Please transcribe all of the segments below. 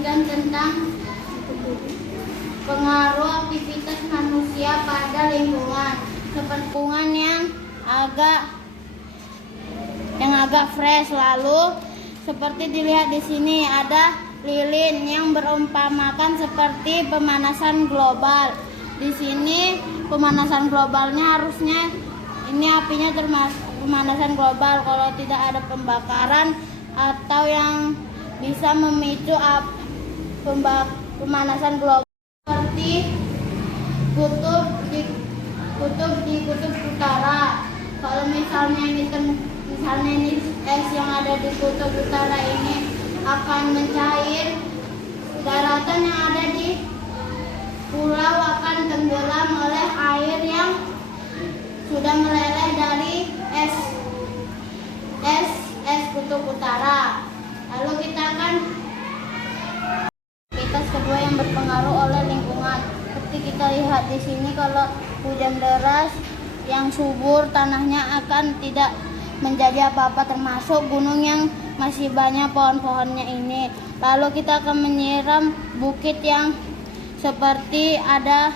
membagikan tentang pengaruh aktivitas manusia pada lingkungan. Seperti lingkungan yang agak fresh. Lalu seperti dilihat di sini ada lilin yang berumpamakan seperti pemanasan global. Di sini pemanasan globalnya harusnya ini apinya termasuk pemanasan global. Kalau tidak ada pembakaran atau yang bisa memicu pemanasan global seperti kutub di kutub utara. Kalau misalnya ini es yang ada di kutub utara ini akan mencair, daratan yang ada di pulau akan tenggelam oleh air yang sudah meleleh dari es kutub utara. Lalu kita akan aktivitas kedua yang berpengaruh oleh lingkungan. Seperti kita lihat di sini, kalau hujan deras yang subur, tanahnya akan tidak menjadi apa-apa, termasuk gunung yang masih banyak pohon-pohonnya ini. Lalu kita akan menyiram bukit yang seperti ada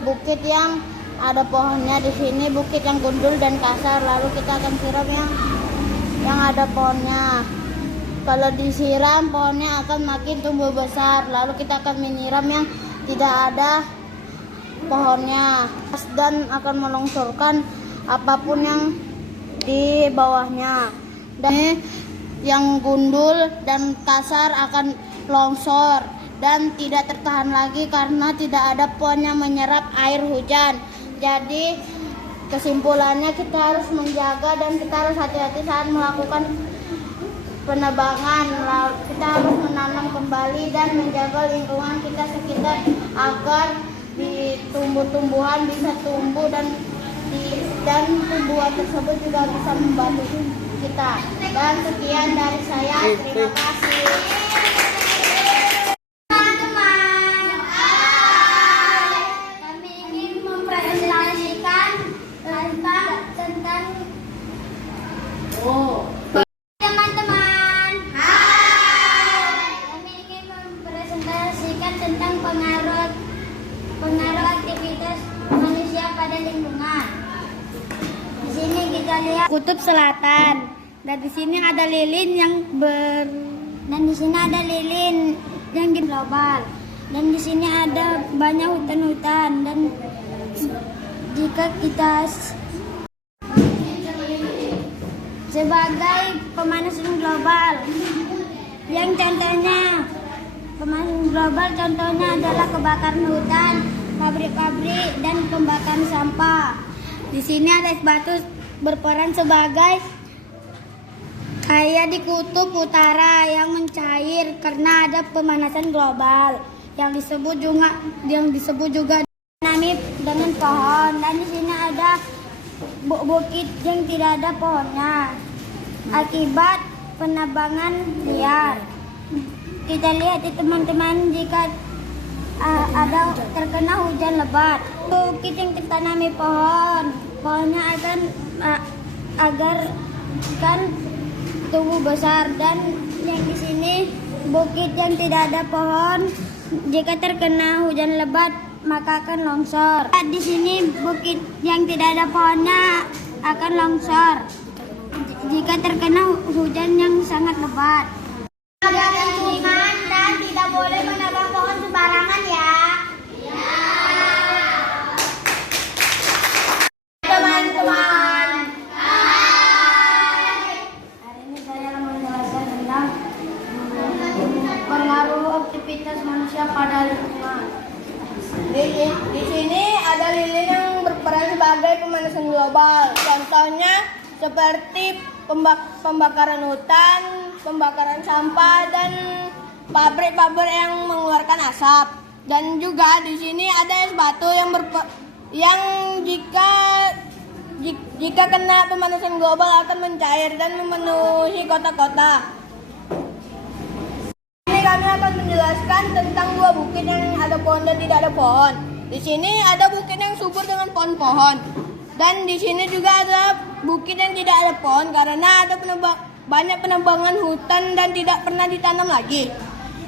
bukit yang ada pohonnya. Di sini bukit yang gundul dan kasar. Lalu kita akan siram yang ada pohonnya. Kalau disiram, pohonnya akan makin tumbuh besar. Lalu kita akan menyiram yang tidak ada pohonnya dan akan melongsorkan apapun yang di bawahnya. Dan yang gundul dan kasar akan longsor dan tidak tertahan lagi karena tidak ada pohon yang menyerap air hujan. Jadi kesimpulannya, kita harus menjaga dan kita harus hati-hati saat melakukan penebangan. Kita harus menanam kembali dan menjaga lingkungan kita sekitar agar di tumbuh-tumbuhan bisa tumbuh dan tumbuhan tersebut juga bisa membantu kita. Dan sekian dari saya, terima kasih. Teman-teman, kami ingin mempresentasikan tentang pengaruh aktivitas manusia pada lingkungan. Di sini kita lihat kutub selatan, dan di sini ada lilin yang global, dan di sini ada banyak hutan-hutan. Dan jika kita sebagai pemanasan global, yang pemanasan global contohnya adalah kebakaran hutan, pabrik-pabrik, dan pembakaran sampah. Di sini ada es batu berperan sebagai kayak di kutub utara yang mencair karena ada pemanasan global yang disebut juga dinamik dengan pohon. Dan di sini ada bukit yang tidak ada pohonnya akibat penebangan liar. Kita lihat ya teman-teman, jika ada terkena hujan lebat, bukit yang ditanami pohonnya akan agar kan tumbuh besar. Dan yang di sini bukit yang tidak ada pohon, jika terkena hujan lebat maka akan longsor. Di sini bukit yang tidak ada pohonnya akan longsor jika terkena hujan yang sangat lebat. Jaga lingkungan dan tidak boleh menebang pohon sembarangan ya. Teman-teman, hari ini saya akan menjelaskan tentang pengaruh aktivitas manusia pada lingkungan. Di sini ada lilin yang berperan sebagai pemanasan global. Contohnya seperti pembakaran hutan, pembakaran sampah, dan pabrik-pabrik yang mengeluarkan asap. Dan juga di sini ada es batu yang jika kena pemanasan global akan mencair dan memenuhi kota-kota. Ini kami akan menjelaskan tentang dua bukit yang ada pohon dan tidak ada pohon. Di sini ada bukit yang subur dengan pohon-pohon, dan di sini juga ada bukit yang tidak ada pohon karena ada banyak penebangan hutan dan tidak pernah ditanam lagi.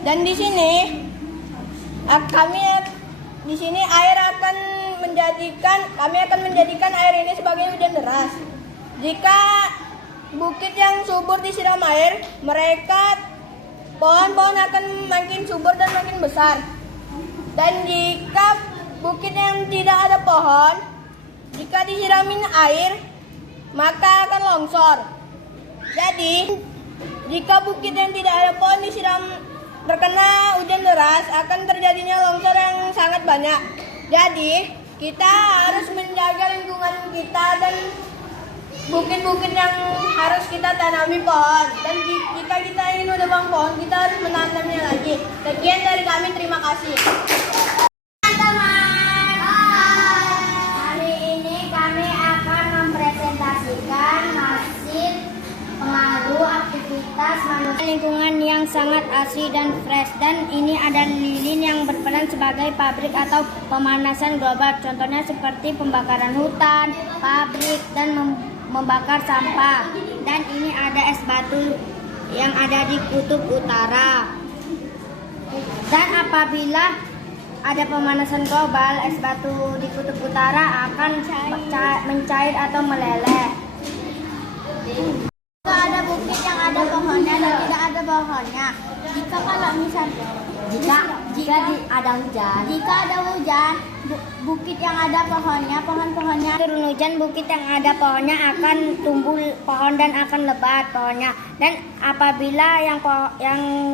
Dan di sini kami di sini kami akan menjadikan air ini sebagai hujan deras. Jika bukit yang subur disiram air, pohon-pohon akan makin subur dan makin besar. Dan jika bukit yang tidak ada pohon, jika disiramin air, maka akan longsor. Jadi, jika bukit yang tidak ada pohon terkena hujan deras, akan terjadinya longsor yang sangat banyak. Jadi, kita harus menjaga lingkungan kita dan bukit-bukit yang harus kita tanami pohon. Dan jika kita ingin menebang pohon, kita harus menanamnya lagi. Sekian dari kami, terima kasih. Teman-teman, hari ini kami akan mempresentasikan hasil pengaruh aktivitas manusia lingkungan yang sangat asri dan fresh. Dan ini ada lilin yang berperan sebagai pabrik atau pemanasan global. Contohnya seperti pembakaran hutan, pabrik, dan membakar sampah. Dan ini ada es batu yang ada di kutub utara. Dan apabila ada pemanasan global, es batu di kutub utara akan mencair atau meleleh. Jika ada bukit yang ada pohonnya dan tidak ada pohonnya, jika ada hujan, bukit yang ada pohonnya, pohonnya turun hujan, bukit yang ada pohonnya akan tumbuh pohon dan akan lebat pohonnya. Dan apabila yang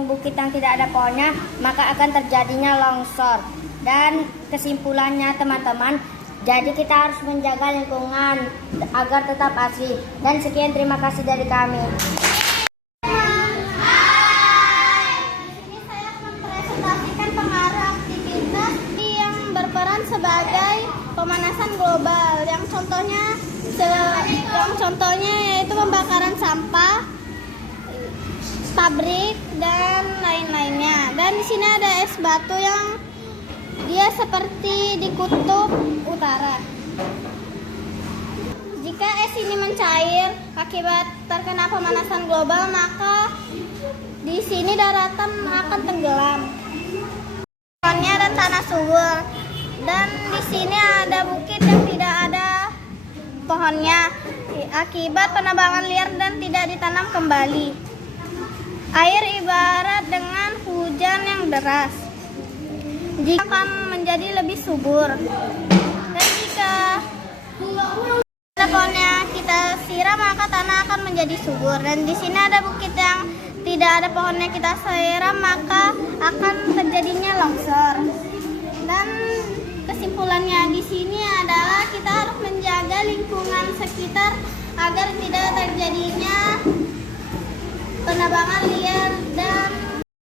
bukit yang tidak ada pohonnya, maka akan terjadinya longsor. Dan kesimpulannya teman-teman, jadi kita harus menjaga lingkungan agar tetap asri. Dan sekian, terima kasih dari kami. Sebagai pemanasan global yang contohnya yaitu pembakaran sampah, pabrik, dan lain-lainnya. Dan di sini ada es batu yang dia seperti di kutub utara. Jika es ini mencair akibat terkena pemanasan global, maka di sini daratan akan tenggelam. Dan tanah subur. Dan di sini ada bukit yang tidak ada pohonnya akibat penebangan liar dan tidak ditanam kembali. Air ibarat dengan hujan yang deras, jika akan menjadi lebih subur. Dan jika ada pohonnya kita siram, maka tanah akan menjadi subur. Dan di sini ada bukit yang tidak ada pohonnya kita siram, maka akan terjadinya longsor. Dan kesimpulannya di sini adalah kita harus menjaga lingkungan sekitar agar tidak terjadinya penebangan liar dan